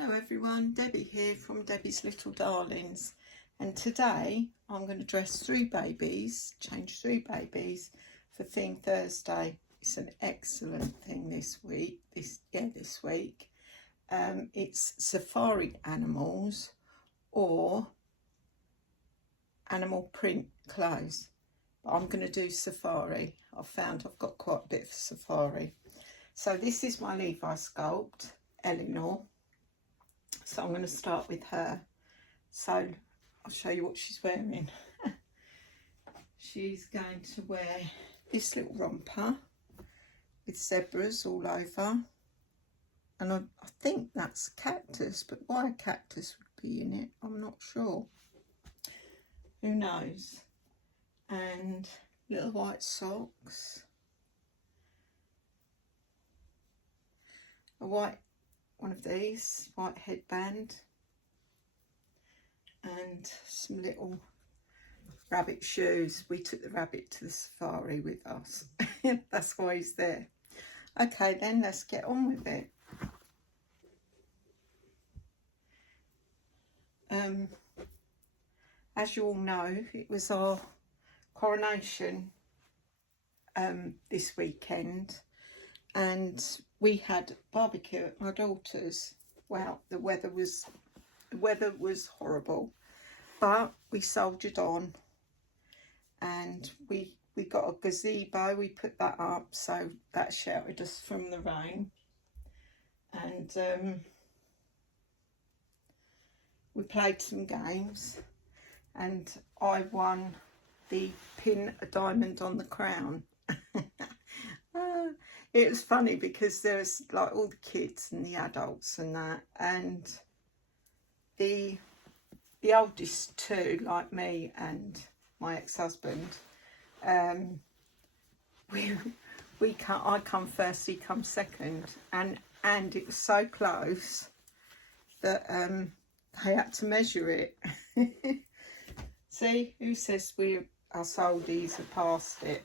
Hello everyone, Debbie here from Debbie's Little Darlings, and today I'm going to dress 3 babies, change 3 babies for Theme Thursday. It's an excellent thing this week. This week. It's safari animals or animal print clothes, but I'm going to do safari. I've found I've got quite a bit of safari. So this is my Levi sculpt, Eleanor. So I'm going to start with her. So I'll show you what she's wearing. She's going to wear this little romper with zebras all over. And I think that's a cactus, but why a cactus would be in it, I'm not sure. Who knows? And little white socks. A white one of these, white headband, and some little rabbit shoes. We took the rabbit to the safari with us. That's why he's there. Okay, then let's get on with it. As you all know, it was our coronation this weekend, and we had barbecue at my daughter's. Well, the weather was horrible, but we soldiered on, and we got a gazebo. We put that up so that sheltered us from the rain, and we played some games, and I won the pin a diamond on the crown. It was funny because there's like all the kids and the adults and that, and the oldest two, like me and my ex-husband, I come first, he comes second, and it was so close that they had to measure it. See, who says us oldies are past it?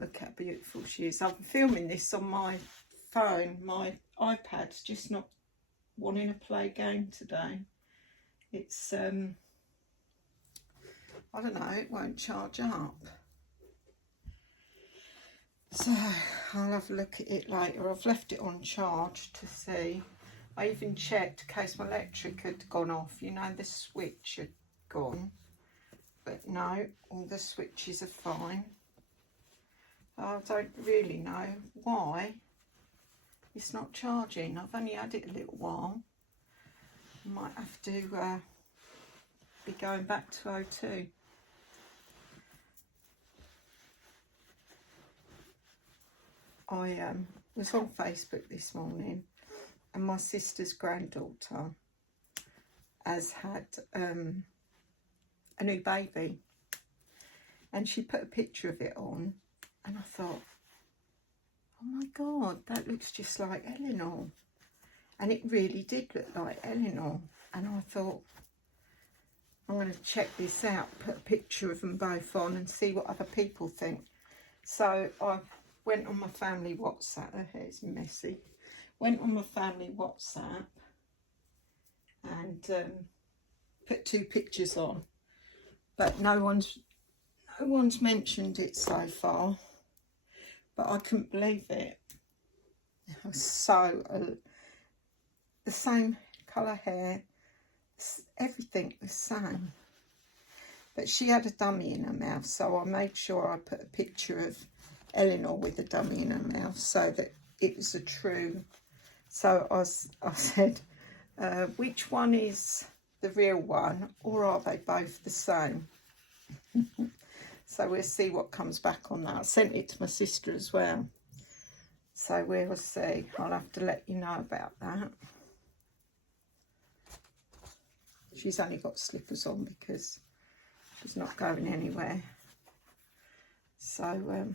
Look how beautiful she is. I'm filming this on my phone. My iPad's just not wanting to play a game today. It's, I don't know, it won't charge up. So I'll have a look at it later. I've left it on charge to see. I even checked in case my electric had gone off. You know, the switch had gone. But no, all the switches are fine. I don't really know why it's not charging. I've only had it a little while. I might have to be going back to O2. I was on Facebook this morning, and my sister's granddaughter has had a new baby, and she put a picture of it on. And I thought, oh my God, that looks just like Eleanor. And it really did look like Eleanor. And I thought, I'm going to check this out, put a picture of them both on and see what other people think. So I went on my family WhatsApp. Her hair's messy. Went on my family WhatsApp and put 2 pictures on. But no one's mentioned it so far. But I couldn't believe it. It was so the same colour hair, everything the same. But she had a dummy in her mouth, so I made sure I put a picture of Eleanor with a dummy in her mouth so that it was a true. So I said, which one is the real one, or are they both the same? So we'll see what comes back on that. I sent it to my sister as well. So we'll see. I'll have to let you know about that. She's only got slippers on because she's not going anywhere. So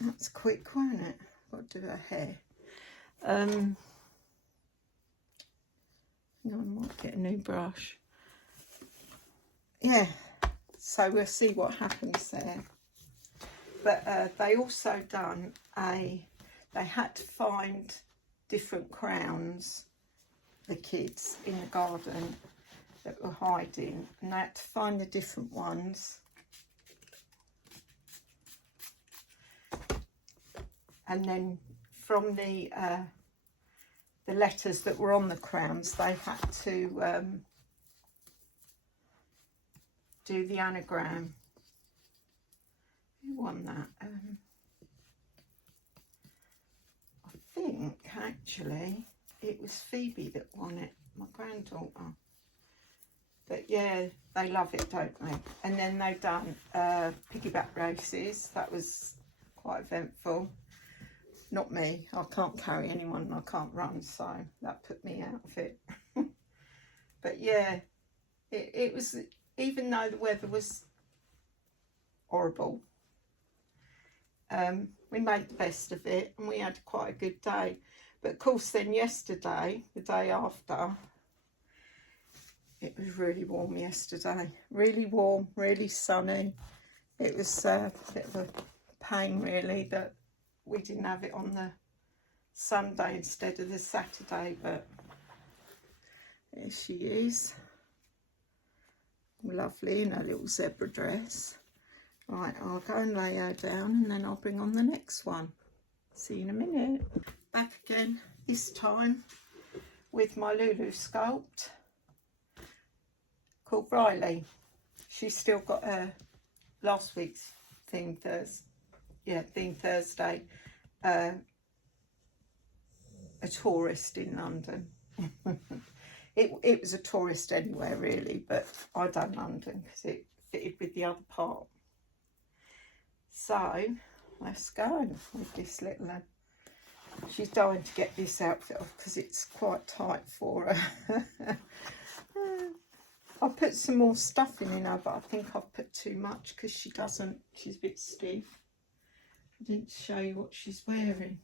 that's quick, won't it? Got to do her hair. Hang on, I might get a new brush. Yeah, so we'll see what happens there. But they also done they had to find different crowns, the kids in the garden that were hiding, and they had to find the different ones. And then from the letters that were on the crowns, they had to do the anagram. Who won that? I think actually it was Phoebe that won it, my granddaughter. But yeah, they love it, don't they? And then they've done piggyback races. That was quite eventful. Not me. I can't carry anyone and I can't run, so that put me out of it. But yeah, it was, even though the weather was horrible, we made the best of it and we had quite a good day. But of course then yesterday, the day after, it was really warm yesterday. Really warm, really sunny. It was a bit of a pain really that we didn't have it on the Sunday instead of the Saturday, but there she is. Lovely in her little zebra dress. Right, I'll go and lay her down and then I'll bring on the next one. See you in a minute. Back again, this time with my Lulu sculpt called Briley. She's still got her last week's theme Thursday. Yeah, theme Thursday. A tourist in London. It was a tourist anywhere really, but I done London because it fitted with the other part. So let's go with this little one. She's dying to get this outfit off because it's quite tight for her. I put some more stuffing in her, but I think I've put too much because she's a bit stiff. I didn't show you what she's wearing.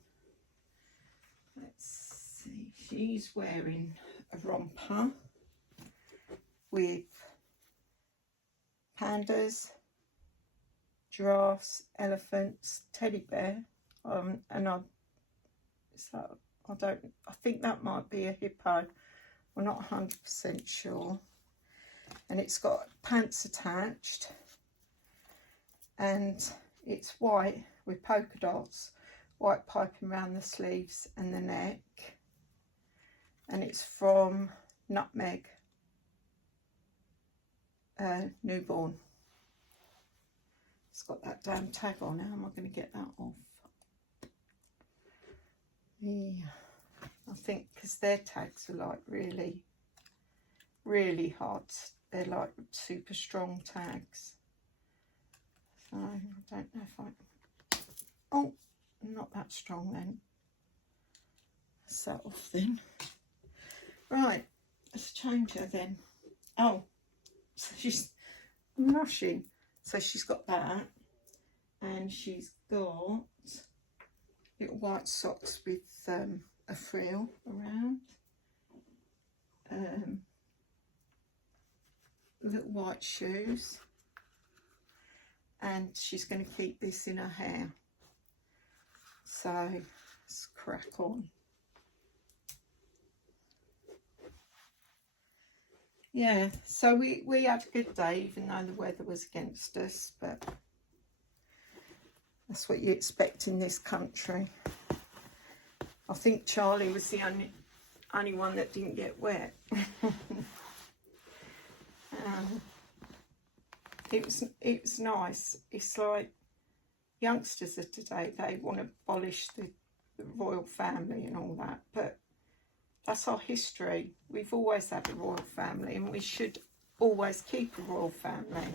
Let's see, she's wearing a romper with pandas, giraffes, elephants, teddy bear, and I think that might be a hippo. We're not 100% sure. And it's got pants attached, and it's white with polka dots, white piping around the sleeves and the neck, and it's from Nutmeg Newborn. It's got that damn tag on. How am I going to get that off? Yeah, I think because their tags are like really hard. They're like super strong tags. So I don't know if I... Oh, not that strong then. That's that off then. Right, let's change her then. Oh, so I'm rushing. So she's got that, and she's got little white socks with a frill around. Little white shoes, and she's going to keep this in her hair. So let's crack on. Yeah, so we had a good day even though the weather was against us, but that's what you expect in this country. I think Charlie was the only one that didn't get wet. It was nice. It's like youngsters of today, they want to abolish the royal family and all that, but that's our history. We've always had a royal family and we should always keep a royal family.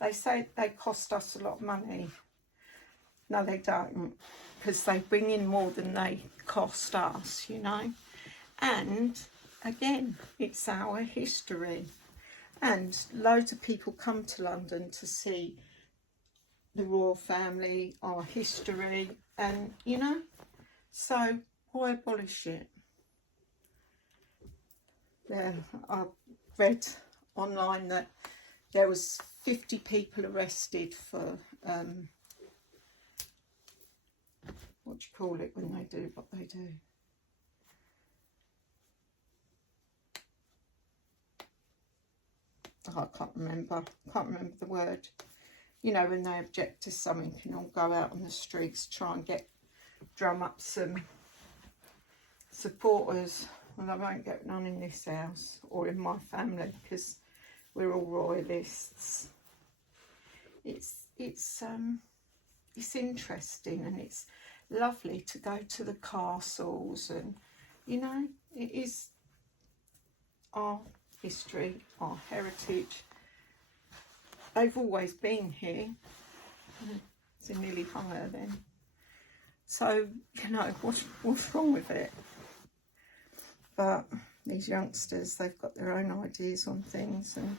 They say they cost us a lot of money. No, they don't, because they bring in more than they cost us, you know. And again, it's our history. And loads of people come to London to see the royal family, our history, and, you know, so why abolish it? Yeah, I read online that there was 50 people arrested for what do you call it when they do what they do? Oh, I can't remember the word. You know, when they object to something and all go out on the streets, try and drum up some supporters. Well, I won't get none in this house or in my family because we're all royalists. It's interesting, and it's lovely to go to the castles, and you know, it is our history, our heritage. They've always been here. It's nearly higher then. So, you know, what's wrong with it? But these youngsters, they've got their own ideas on things, and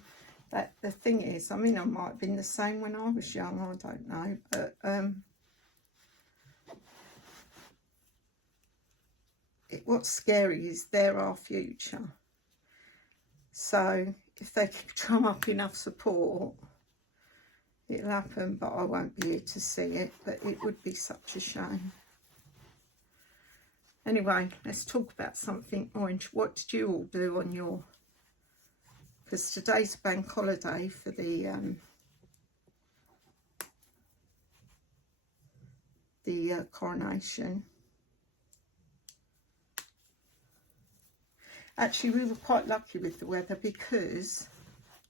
that the thing is, I mean, I might have been the same when I was young, I don't know, but what's scary is they're our future. So if they can drum up enough support, it'll happen, but I won't be here to see it, but it would be such a shame. Anyway, let's talk about something orange. What did you all do on your... Because today's a bank holiday for the coronation. Actually, we were quite lucky with the weather because...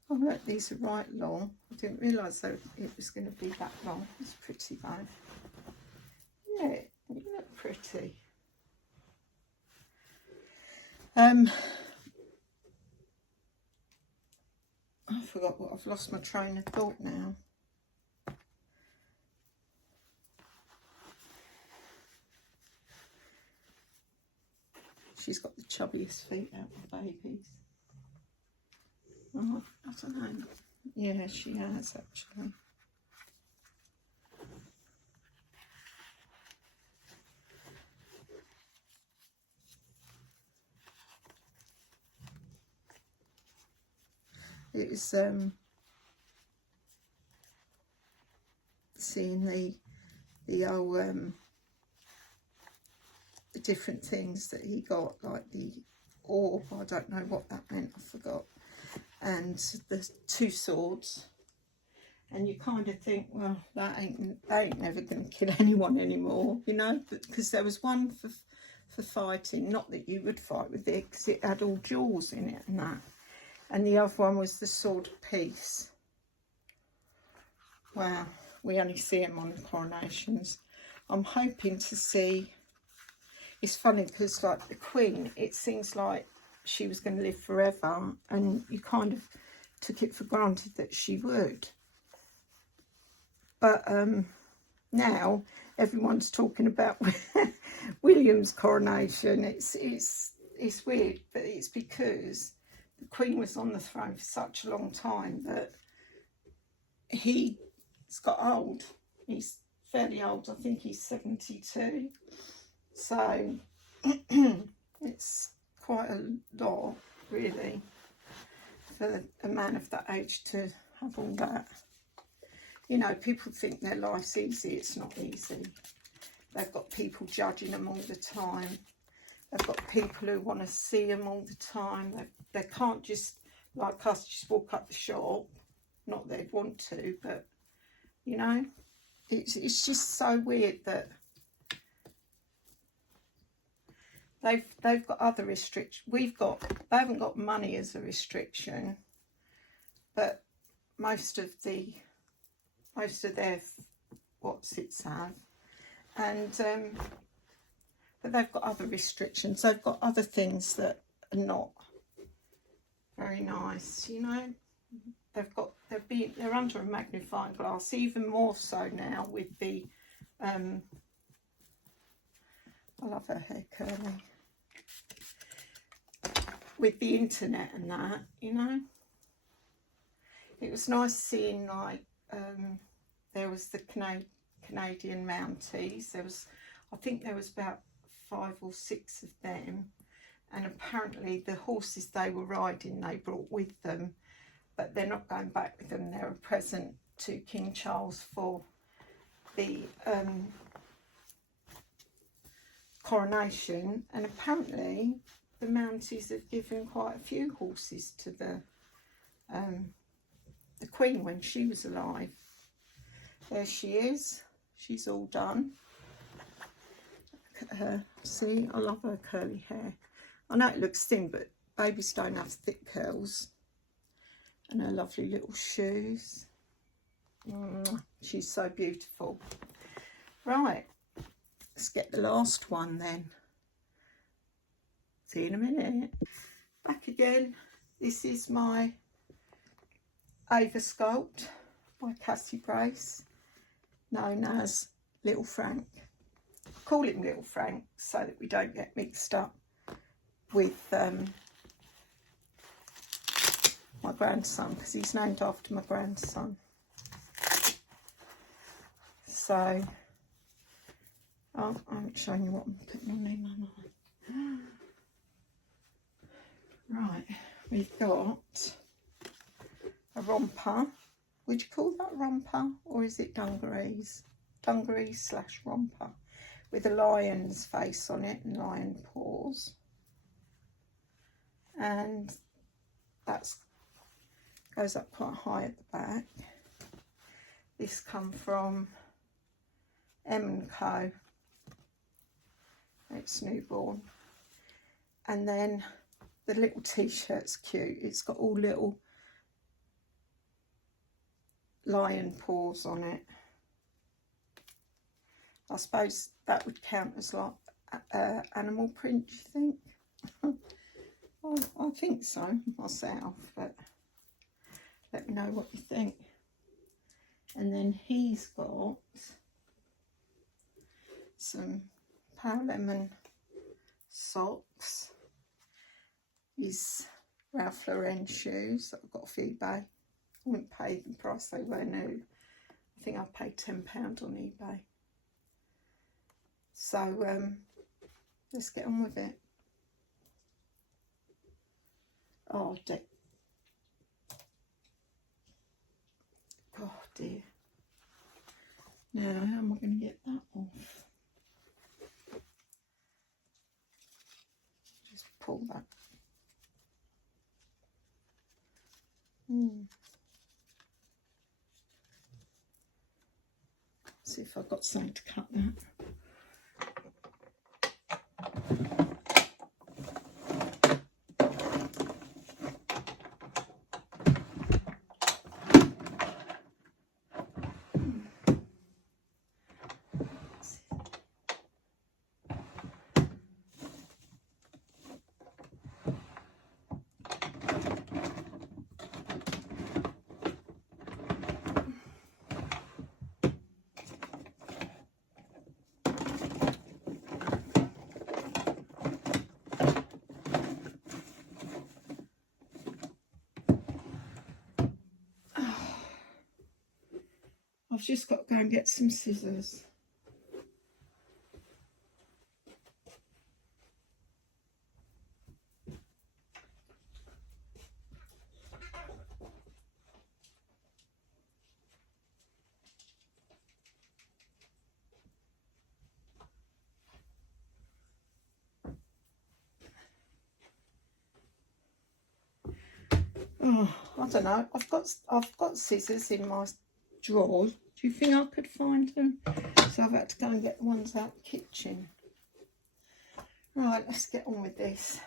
Oh, look, these are right long. I didn't realise that it was going to be that long. It's pretty though. Yeah, you look pretty. I forgot what I've lost my train of thought now. She's got the chubbiest feet out of babies. Oh, I don't know. Yeah, she has actually. It was seeing the old the different things that he got, like the orb, I don't know what that meant, I forgot, and the two swords, and you kind of think, well, they ain't never going to kill anyone anymore, you know, because there was one for fighting, not that you would fight with it because it had all jewels in it and that. And the other one was the sword of peace. Wow, we only see them on the coronations. I'm hoping to see... It's funny because, like, the Queen, it seems like she was going to live forever, and you kind of took it for granted that she would. But now everyone's talking about William's coronation. It's weird, but it's because the Queen was on the throne for such a long time that he's got old. He's fairly old. I think he's 72. So it's quite a lot, really, for a man of that age to have all that. You know, people think their life's easy. It's not easy. They've got people judging them all the time. They've got people who want to see them all the time. They can't just, like us, just walk up the shop. Not that they'd want to, but, you know, it's just so weird that they've got other restrictions. They haven't got money as a restriction, but most of their what's-its have, and but they've got other restrictions. They've got other things that are not very nice, you know. They're under a magnifying glass, even more so now with the I love her hair curly. With the internet and that, you know. It was nice seeing, like, there was the Canadian Mounties. I think there was about 5 or 6 of them, and apparently the horses they were riding they brought with them, but they're not going back with them. They're a present to King Charles for the Coronation, and apparently the Mounties have given quite a few horses to the Queen when she was alive. There she is. She's all done. Look at her. See, I love her curly hair. I know it looks thin, but babies don't have thick curls. And her lovely little shoes. She's so beautiful. Right, let's get the last one then. See you in a minute. Back again. This is my Ava Sculpt by Cassie Brace, known as Little Frank. I call him Little Frank so that we don't get mixed up with my grandson, because he's named after my grandson. So, oh, I haven't shown you what I'm putting on him, am I? Right, we've got a romper. Would you call that romper, or is it dungarees? Dungarees / romper, with a lion's face on it and lion paws. And that's goes up quite high at the back. This come from M&Co. It's newborn. And then the little t-shirt's cute. It's got all little lion paws on it. I suppose that would count as like animal print, you think? I think so myself, but let me know what you think. And then he's got some Power Lemon socks, his Ralph Lauren shoes that I've got off eBay. I wouldn't pay the price they were new. I think I paid £10 on eBay. So let's get on with it. Oh dear. Now how am I going to get that off? Just pull that. See if I've got something to cut that. I've just got to go and get some scissors. Oh, I don't know. I've got scissors in my drawer. Do you think I could find them? So I've had to go and get the ones out the kitchen. Right, let's get on with this.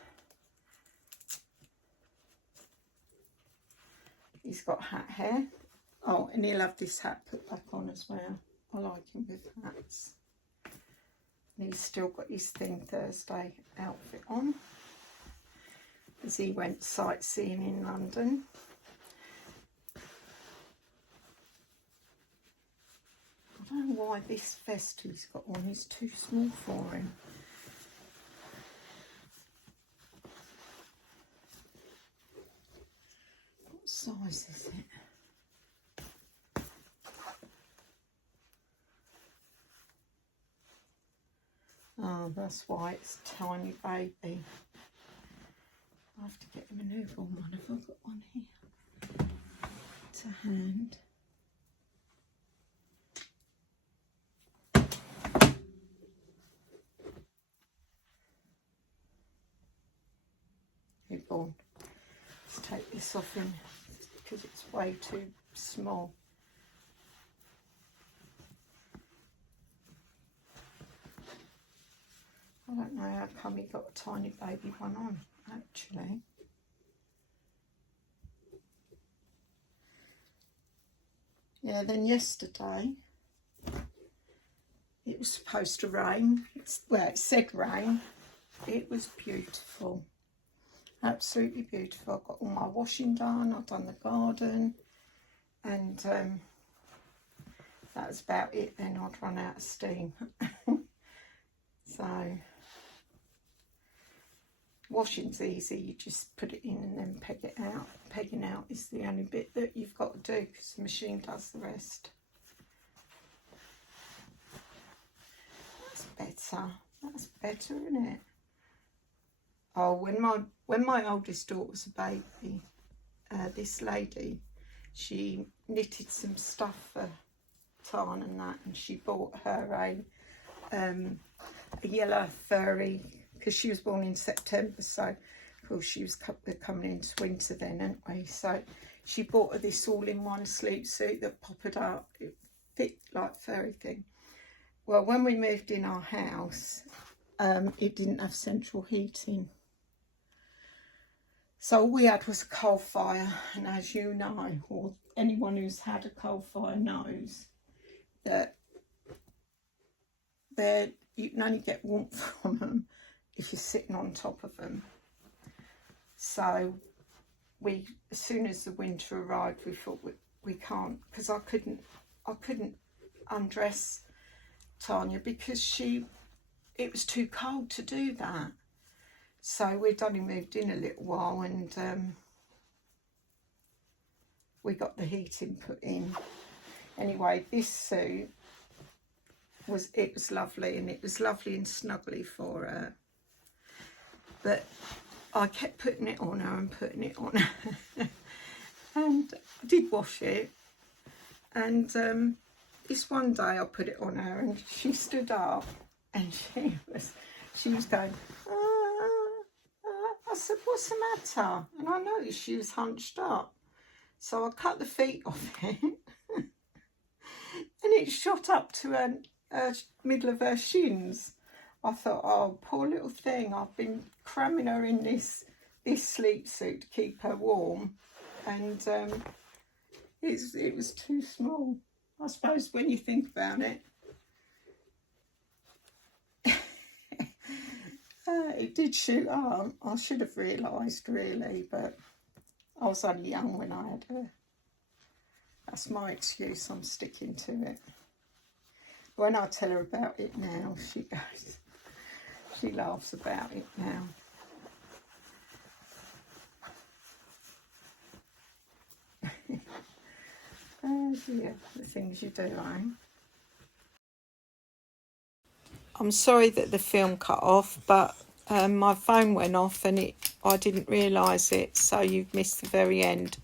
He's got hat hair. Oh, and he'll have this hat put back on as well. I like him with hats. And he's still got his Thing Thursday outfit on, as he went sightseeing in London. I don't know why this vest he's got on is too small for him. What size is it? Oh, that's why it's a tiny baby. I have to get him a newborn one. Have I got one here to hand? on. Let's take this off him because it's way too small. I don't know how come he got a tiny baby one on, actually. Yeah, then yesterday, it was supposed to rain. Well, it said rain. It was beautiful. Absolutely beautiful. I got all my washing done. I've done the garden. And that was about it then. I'd run out of steam. So, washing's easy. You just put it in and then peg it out. Pegging out is the only bit that you've got to do because the machine does the rest. Better. That's better, isn't it? Oh, when my oldest daughter was a baby, this lady, she knitted some stuff for Tarn and that, and she bought her a yellow furry, because she was born in September, so of course she was coming into winter then, hadn't we? So she bought her this all-in-one sleep suit that popped up. It fit like furry thing. Well, when we moved in our house, it didn't have central heating. So all we had was a coal fire. And as you know, or anyone who's had a coal fire knows, that you can only get warmth from them if you're sitting on top of them. So as soon as the winter arrived, we thought we can't, because I couldn't undress Tanya because it was too cold to do that. So we'd only moved in a little while, and we got the heating put in. Anyway, this suit was lovely, and it was lovely and snuggly for her. But I kept putting it on her and putting it on her. And I did wash it, and this one day I put it on her and she stood up and she was going, I said, what's the matter? And I noticed she was hunched up. So I cut the feet off it and it shot up to her middle of her shins. I thought, oh, poor little thing. I've been cramming her in this sleep suit to keep her warm, and it was too small. I suppose when you think about it. It did shoot up. I should have realised, really, but I was only young when I had her. That's my excuse. I'm sticking to it. When I tell her about it now, she laughs about it now. Oh dear, the things you do, eh? I'm sorry that the film cut off, but my phone went off and I didn't realise it, so you've missed the very end.